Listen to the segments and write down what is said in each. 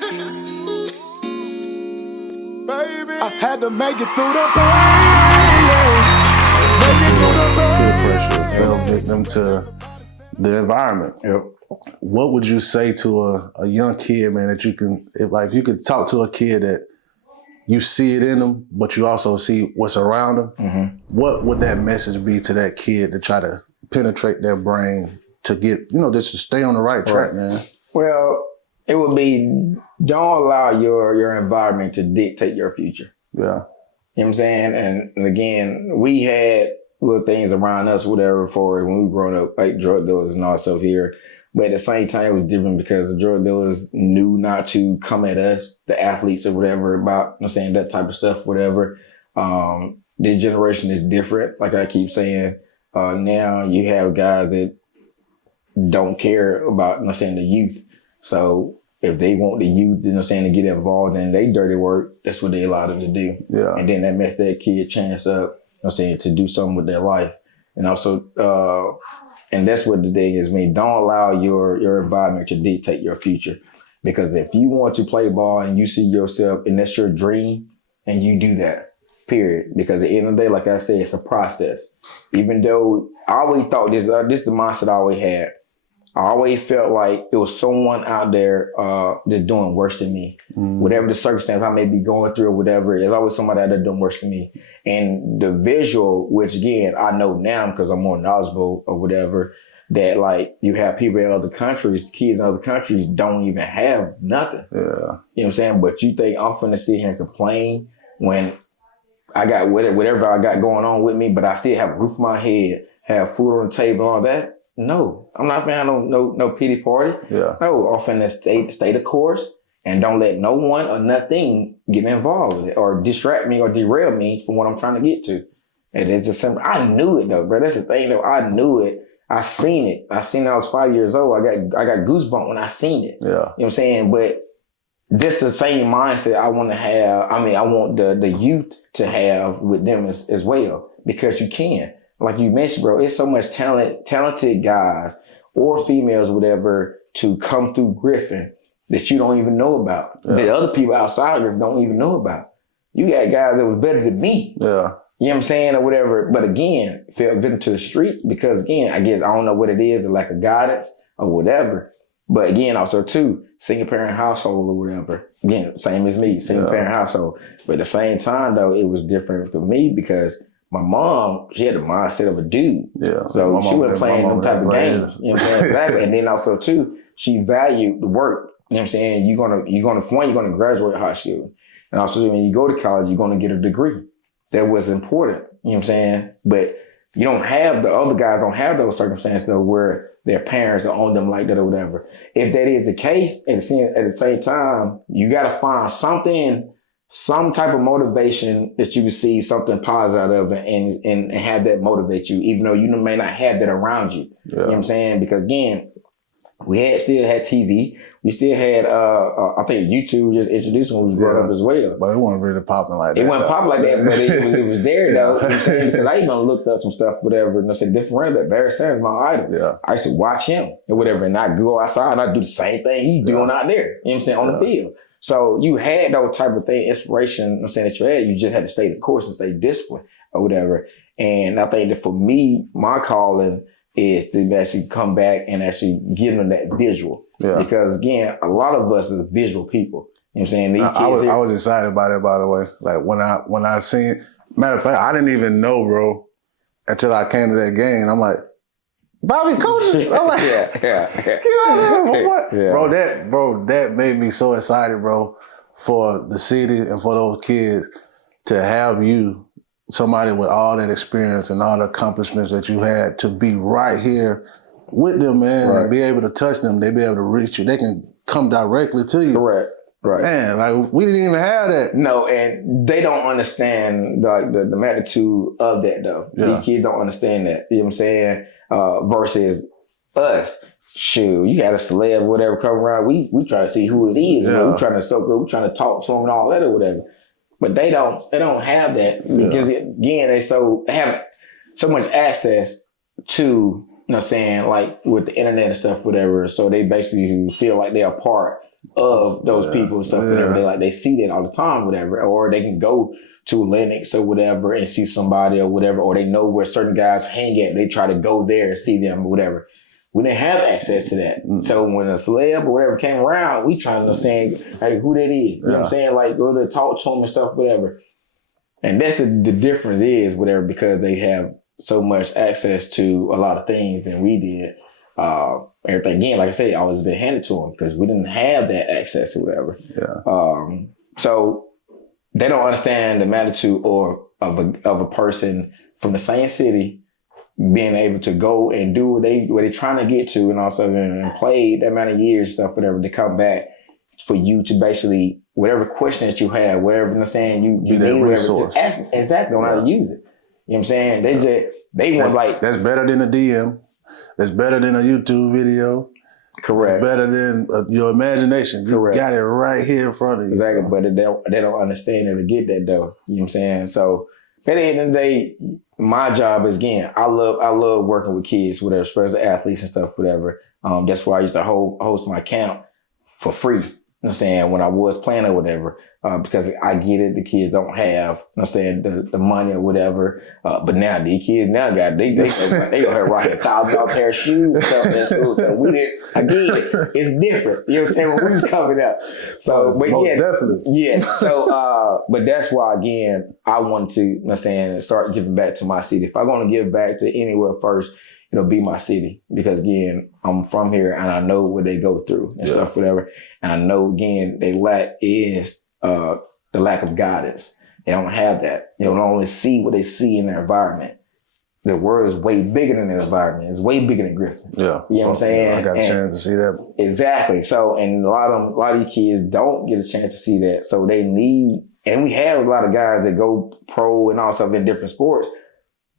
Baby, I had to make it through the pain. Make it through the pain. Peer pressure, fell victim to the environment. Yep. What would you say to a young kid, man, that you can, if you could talk to a kid that you see it in them, but you also see what's around them, what would that message be to that kid to try to penetrate their brain to get, just to stay on the right track, man? Well, it would be, don't allow your environment to dictate your future. Yeah. You know what I'm saying? And again, we had little things around us, whatever, for when we were growing up, like drug dealers and all stuff here. But at the same time, it was different because the drug dealers knew not to come at us, the athletes or whatever, about, that type of stuff, whatever. This generation is different. Like I keep saying, now you have guys that don't care about, the youth. So if they want the youth, to get involved in their dirty work, that's what they allow them to do. Yeah. And then that mess that kid chance up, to do something with their life. And also, and that's what the thing is, don't allow your environment to dictate your future. Because if you want to play ball and you see yourself and that's your dream, and you do that, period. Because at the end of the day, like I said, it's a process. Even though I always thought this is the mindset I always had. I always felt like it was someone out there that's doing worse than me. Whatever the circumstance I may be going through or whatever, there's always somebody out there doing worse than me. And the visual, which again, I know now because I'm more knowledgeable or whatever, that like you have people in other countries, kids in other countries don't even have nothing. Yeah. You know what I'm saying? But you think I'm finna sit here and complain when I got whatever I got going on with me, but I still have a roof on my head, have food on the table, all that? No, I'm not finna have no pity party. Yeah. No, I'm finna stay the course and don't let no one or nothing get involved with it or distract me or derail me from what I'm trying to get to. And it's just simple. I knew it though, bro. That's the thing though. I knew it. I seen it. I was 5 years old. I got goosebumps when I seen it. Yeah. You know what I'm saying? But this the same mindset I want to have. I want the youth to have with them as well, because you can. Like you mentioned, bro, it's so much talented guys or females, whatever, to come through Griffin that you don't even know about. Yeah. That other people outside of Griffin don't even know about. You got guys that was better than me. Yeah. You know what I'm saying, or whatever. But again, fell victim to the streets because, again, I guess I don't know what it is, the lack of guidance or whatever. But again, also, too, single parent household or whatever. Again, same as me, single parent household. But at the same time, though, it was different for me because my mom, she had the mindset of a dude. Yeah. So she wasn't playing them type of games. You know what I'm saying? Exactly. And then also, too, she valued the work. You know what I'm saying? You're gonna graduate high school. And also, when you go to college, you're gonna get a degree. That was important. You know what I'm saying? But you don't have, the other guys don't have those circumstances though where their parents are on them like that or whatever. If that is the case, at the same time, you gotta find something, some type of motivation that you can see something positive of and have that motivate you, even though you may not have that around you. Yeah. You know what I'm saying? Because again, we still had TV. We still had, I think YouTube just introduced when we was growing up as well. But it wasn't really popping like that. It wasn't popping like that, but it was there though. You know what I'm saying? Because I even looked up some stuff, whatever, and I said, different running back. Barry Sanders, my idol. Yeah. I used to watch him and whatever, and I go outside and I do the same thing he's doing out there. You know what I'm saying? On the field. So you had those type of thing, inspiration, I'm saying, that you had. You just had to stay the course and stay disciplined or whatever. And I think that for me, my calling is to actually come back and actually give them that visual. Yeah. Because again, a lot of us is visual people. You know what I'm saying? These kids I was excited about it, by the way. Like when I seen, matter of fact, I didn't even know, bro, until I came to that game. I'm like, Bobby coaching. I'm like, what? Yeah. Bro, that made me so excited, bro, for the city and for those kids to have you, somebody with all that experience and all the accomplishments that you had, to be right here with them, man, and be able to touch them. They be able to reach you. They can come directly to you. Correct. Right. Man, like we didn't even have that. No, and they don't understand the magnitude of that though. Yeah. These kids don't understand that. You know what I'm saying? Versus us. Shoot, you got a celeb, whatever, come around. We try to see who it is. Yeah. We trying to we trying to talk to them and all that or whatever. But they don't have that because again, they have so much access to, you know what I'm saying, like with the internet and stuff, whatever. So they basically feel like they're a part of those people and stuff, whatever. They see that all the time, whatever, or they can go to Lennox or whatever and see somebody or whatever, or they know where certain guys hang at. They try to go there and see them or whatever. We didn't have access to that. So when a celeb or whatever came around, we trying to understand like who that is. You know what I'm saying? Like go to talk to them and stuff, whatever. And that's the difference is whatever, because they have so much access to a lot of things than we did. Everything again, like I said, always been handed to them because we didn't have that access or whatever. Yeah. So they don't understand the magnitude of a person from the same city being able to go and do what they're trying to get to, and also and play that amount of years, stuff, whatever, to come back for you to basically whatever question that you have, whatever, you know what I'm saying, you need whatever, resource. Just ask exactly on how to use it. You know what I'm saying? They want like that's better than a DM. That's better than a YouTube video. Correct. It's better than your imagination. You got it right here in front of you. Exactly, but they don't understand it to get that though. You know what I'm saying? So at the end of the day, my job is, again, I love working with kids, whatever, especially athletes and stuff, whatever. That's why I used to host my camp for free. You know what I'm saying? When I was playing or whatever, because I get it, the kids don't have, you know what I'm saying, the money or whatever. But now these kids now got, they gonna have rocking $1,000 pair of shoes and stuff in school. So we didn't, again, it's different. You know what I'm saying? When we was coming up. So, but most yeah. definitely. Yes. So, but that's why, again, I wanted to, you know what I'm saying, start giving back to my city. If I'm going to give back to anywhere first, it'll be my city, because again, I'm from here and I know what they go through and stuff, whatever. And I know, again, they lack is the lack of guidance. They don't have that. They don't only see what they see in their environment. The world is way bigger than their environment. It's way bigger than Griffin. Yeah. You know what I'm saying? Yeah, I got a chance to see that. Exactly. So, and a lot of these kids don't get a chance to see that. So they need, and we have a lot of guys that go pro and all stuff in different sports.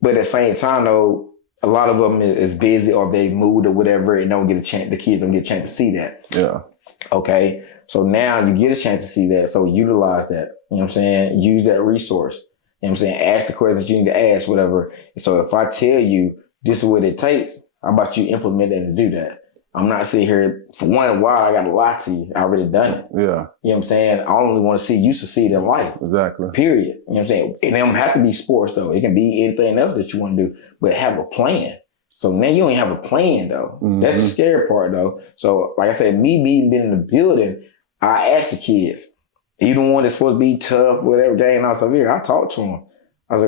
But at the same time, though, a lot of them is busy or they moved or whatever and don't get a chance, the kids don't get a chance to see that. Yeah. Okay. So now you get a chance to see that. So utilize that. You know what I'm saying? Use that resource. You know what I'm saying? Ask the questions you need to ask, whatever. So if I tell you this is what it takes, how about you implement that and do that? I'm not sitting here, for one, why I got to lie to you. I already done it. Yeah. You know what I'm saying? I only want to see you succeed in life. Exactly. Period. You know what I'm saying? And it don't have to be sports, though. It can be anything else that you want to do, but have a plan. So now you don't have a plan, though. Mm-hmm. That's the scary part, though. So like I said, me being in the building, I asked the kids, you the one that's supposed to be tough, whatever, game, all stuff here. I talked to them. I was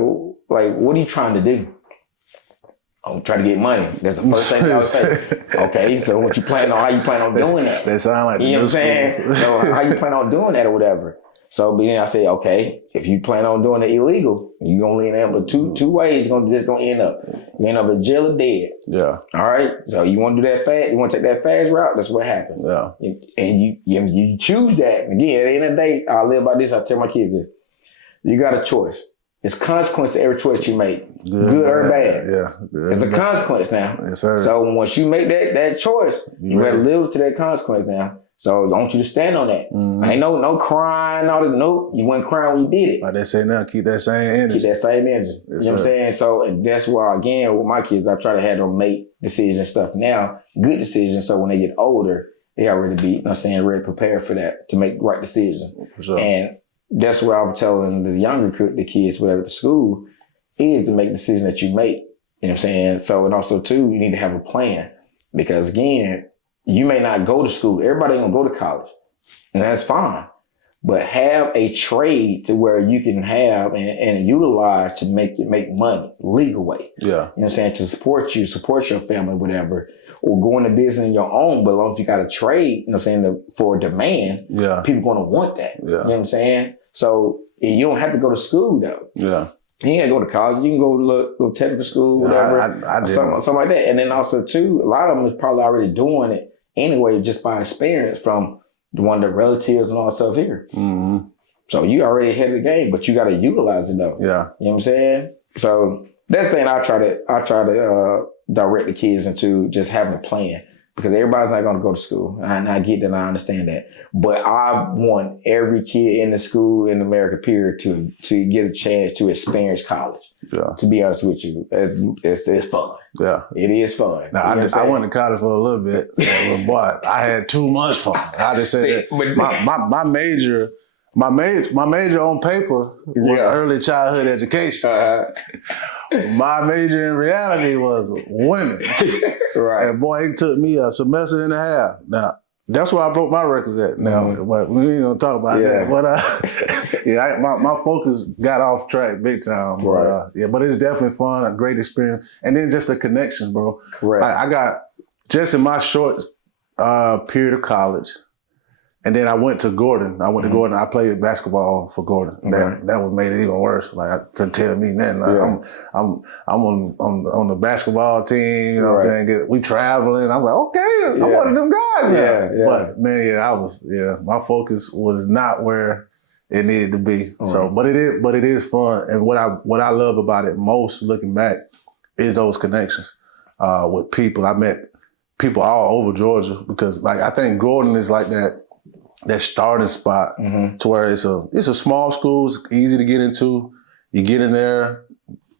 like, what are you trying to do? I'm trying to get money. That's the first thing I would say. Okay, so what you plan on? How you plan on doing that? That sound like, you know what I'm saying? So how you plan on doing that or whatever? So, but then I say, okay, if you plan on doing it illegal, you're gonna end up with two ways. You're just gonna end up. You end up in jail or dead. Yeah. All right. So you want to do that fast? You want to take that fast route? That's what happens. Yeah. And you choose that. Again, at the end of the day, I live by this. I tell my kids this: you got a choice. There's consequence to every choice you make, good or bad. Yeah, there's a consequence now. Yes, sir. So once you make that choice, you better live to that consequence now. So I want you to stand on that. Mm-hmm. Ain't no crying, all that. Nope, you wasn't crying when you did it. Like they say now, keep that same energy. Keep that same energy. Yes, you know what I'm saying? So that's why, again, with my kids, I try to have them make decisions and stuff now, good decisions. So when they get older, they already be, you know what I'm saying, ready prepared for that, to make right decisions. For sure. And that's what I'm telling the younger the kids, whatever, at the school, is to make decisions that you make. You know what I'm saying? So, and also too, you need to have a plan, because again, you may not go to school. Everybody ain't gonna go to college, and that's fine. But have a trade to where you can have and utilize to make money legal way. Yeah. You know what I'm saying? To support you, support your family, whatever, or go into business on your own. But as long as you got a trade, you know what I'm saying, for demand, people gonna want that. Yeah. You know what I'm saying? So you don't have to go to school though. Yeah. You ain't gotta go to college. You can go to little technical school, whatever, something like that. And then also too, a lot of them is probably already doing it anyway, just by experience from one of the relatives and all that stuff here. Mm-hmm. So you already ahead of the game, but you got to utilize it though. Yeah. You know what I'm saying? So that's the thing I try to direct the kids into, just having a plan, because everybody's not going to go to school. And I get that, I understand that. But I want every kid in the school in America, period, to get a chance to experience college. Yeah. To be honest with you, it's fun. Yeah. It is fun. Now, I went to college for a little bit, but boy, I had too much fun. I just said that my major on paper was early childhood education. My major in reality was women. Right. And boy, it took me a semester and a half. Now, that's where I broke my records at. Now, but we ain't gonna talk about that. But my focus got off track big time. Right. But it's definitely fun, a great experience, and then just the connections, bro. Correct. I got just in my short period of college, and then I went to Gordon. I played basketball for Gordon. That was made it even worse. Like I couldn't tell me nothing. Like, I'm on the basketball team. You know what I'm saying? We traveling. I'm like, okay, I'm one of them guys now. But man, my focus was not where it needed to be. So, but it is fun. And what I love about it most, looking back, is those connections with people. I met people all over Georgia because, like, I think Gordon is like that starting spot to where it's a small school, it's easy to get into. You get in there,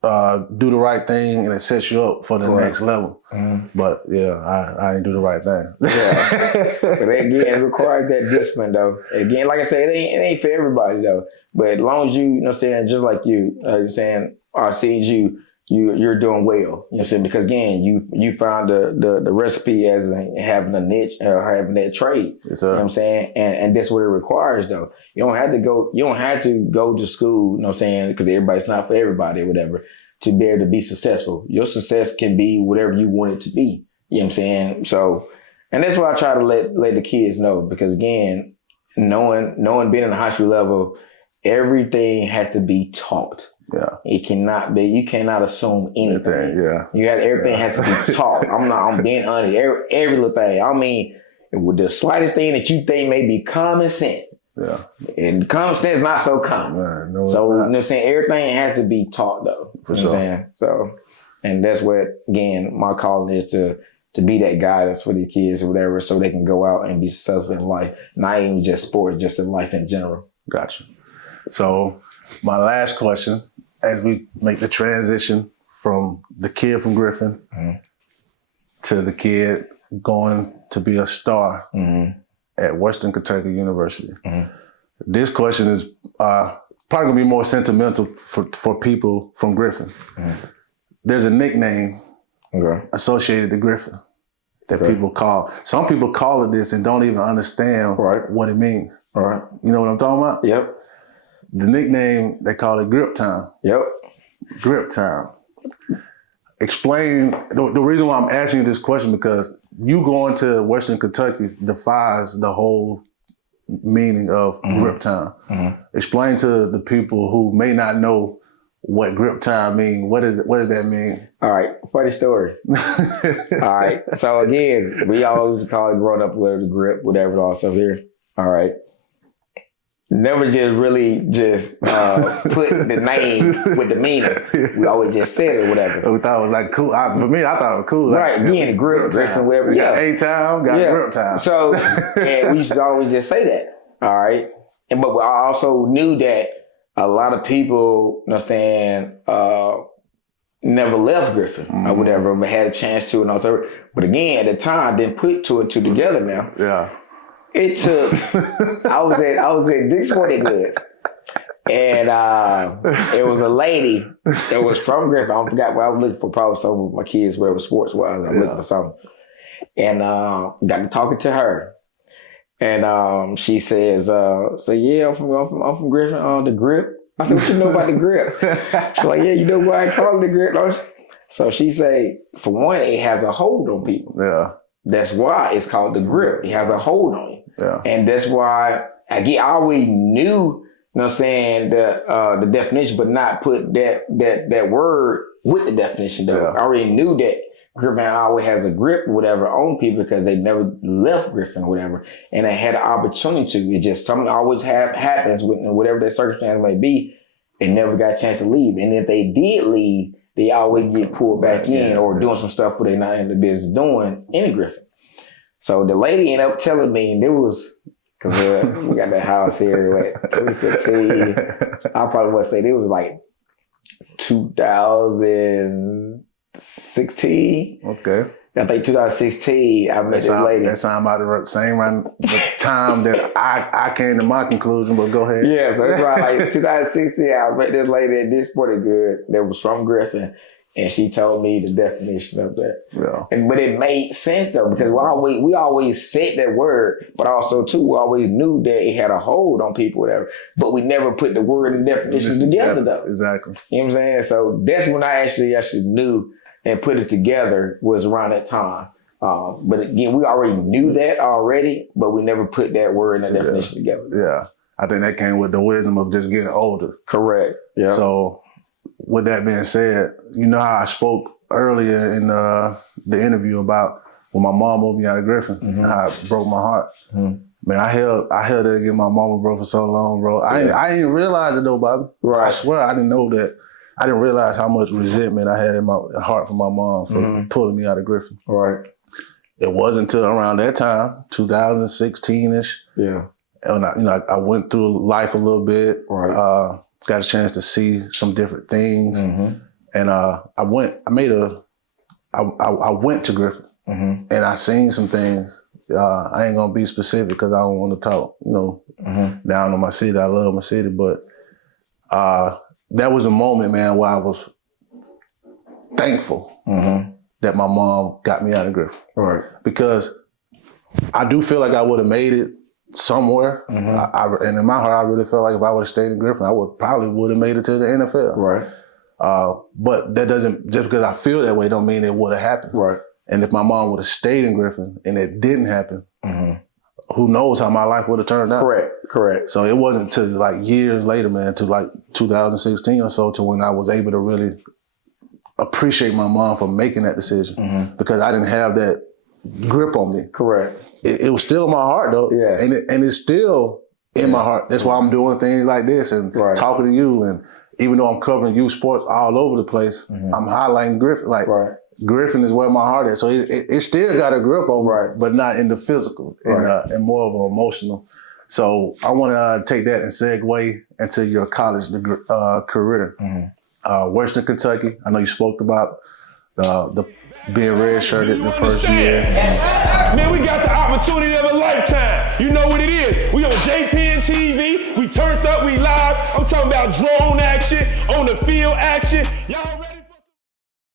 do the right thing, and it sets you up for the next level. But I didn't do the right thing. But again, it requires that discipline though. Again, like I said, it ain't for everybody though. But as long as you know what I'm saying, just like you're saying, I see you're doing well. You know what I'm saying? Because again, you found the recipe as having a niche or having that trade. Yes, sir. You know what I'm saying? And that's what it requires though. You don't have to go to school, you know what I'm saying, because everybody's not for everybody or whatever, to be able to be successful. Your success can be whatever you want it to be. You know what I'm saying? So, and that's why I try to let the kids know, because again, knowing being in the high school level, everything has to be taught. Yeah. It cannot be, you cannot assume anything. Everything has to be taught. I'm being honest. Every little thing. I mean, with the slightest thing that you think may be common sense. Yeah. And common sense not so common. Man, no, so you know what I'm saying? Everything has to be taught though. For you know what I'm saying? So, and that's what, again, my calling is to be that guidance for these kids or whatever, so they can go out and be successful in life. Not even just sports, just in life in general. Gotcha. So my last question, as we make the transition from the kid from Griffin to the kid going to be a star at Western Kentucky University. This question is probably gonna be more sentimental for people from Griffin. There's a nickname associated to Griffin that people call. Some people call it this and don't even understand what it means. You know what I'm talking about? Yep. The nickname, they call it Grip Time. Yep. Grip Time. Explain, the reason why I'm asking you this question, because you going to Western Kentucky defies the whole meaning of grip time. Explain to the people who may not know what grip time means. What does that mean? All right, funny story. All right, so again, we always call it growing up with the grip, whatever, all stuff here. All right. Never just really just put the name with the meaning. We always just said it, whatever. We thought it was like cool. For me, I thought it was cool. Right, again, grip, Griffin, whatever. We got A-time, got grip time. So, and we used to always just say that, all right? But I also knew that a lot of people, you know what I'm saying, never left Griffin or whatever, but had a chance to and all that. But again, at the time, didn't put two and two together now. Yeah. It took, I was at Dick's Sporting Goods, and it was a lady that was from Griffin. I forgot what I was looking for, probably some of my kids, wherever sports was. I was looking for something. And got to talking to her. And she says, yeah, I'm from Griffin, the grip. I said, what you know about the grip? She's like, yeah, you know why I call it the grip? So she say, for one, it has a hold on people. Yeah. That's why it's called the grip. It has a hold on you. Yeah. And that's why, again, I already knew, you know what I'm saying, the definition, but not put that word with the definition though. Yeah. I already knew that Griffin always has a grip, whatever, on people because they never left Griffin or whatever. And they had an opportunity to. It just something always happens with whatever their circumstance may be. They never got a chance to leave. And if they did leave, they always get pulled back in or doing some stuff where they're not in the business doing in Griffin. So the lady ended up telling me, and it was, because we got that house here, 2015. I probably would say it was like 2016. Okay. I think 2016, I met this lady. That sound about the same around the time that I came to my conclusion, but go ahead. Yeah, so it's right like 2016, I met this lady at Dish Sporting Goods that was from Griffin, and she told me the definition of that. Yeah. But it made sense though, because we always said that word, but also too, we always knew that it had a hold on people, whatever. But we never put the word and definitions together though. Exactly. You know what I'm saying? So that's when I actually knew and put it together, was around that time. But again, we already knew that already, but we never put that word and that definition together. Yeah. I think that came with the wisdom of just getting older. Correct. Yeah. So with that being said, you know how I spoke earlier in the interview about when my mom moved me out of Griffin, and how it broke my heart. Man, I held it against my mama, bro, for so long, bro. I didn't realize it though, Bobby. Right. I swear I didn't know that. I didn't realize how much resentment I had in my heart for my mom for pulling me out of Griffin. Right. It wasn't until around that time, 2016-ish. Yeah. And I went through life a little bit. Right. Got a chance to see some different things. And I went to Griffin and I seen some things. I ain't gonna be specific because I don't want to talk, down on my city. I love my city, but that was a moment, man, where I was thankful that my mom got me out of Griffin. Right. Because I do feel like I would have made it somewhere. And in my heart, I really felt like if I would have stayed in Griffin, I probably would have made it to the NFL. Right. But that doesn't, just because I feel that way, don't mean it would have happened. Right. And if my mom would have stayed in Griffin and it didn't happen, who knows how my life would have turned out. Correct. So it wasn't till like years later, man, to like 2016 or so, to when I was able to really appreciate my mom for making that decision, because I didn't have that grip on me. Correct. It was still in my heart though. Yeah. And it's still in my heart. That's why I'm doing things like this and talking to you. And even though I'm covering youth sports all over the place, I'm highlighting Griffin. Like Griffin is where my heart is. So it still got a grip on me, but not in the physical and more of an emotional. So I want to take that and segue into your college career. Western Kentucky, I know you spoke about the being red-shirted the first year. Man, we got the opportunity of a lifetime. You know what it is. We on JPN TV. We turned up, we live. I'm talking about drone action, on the field action. Y'all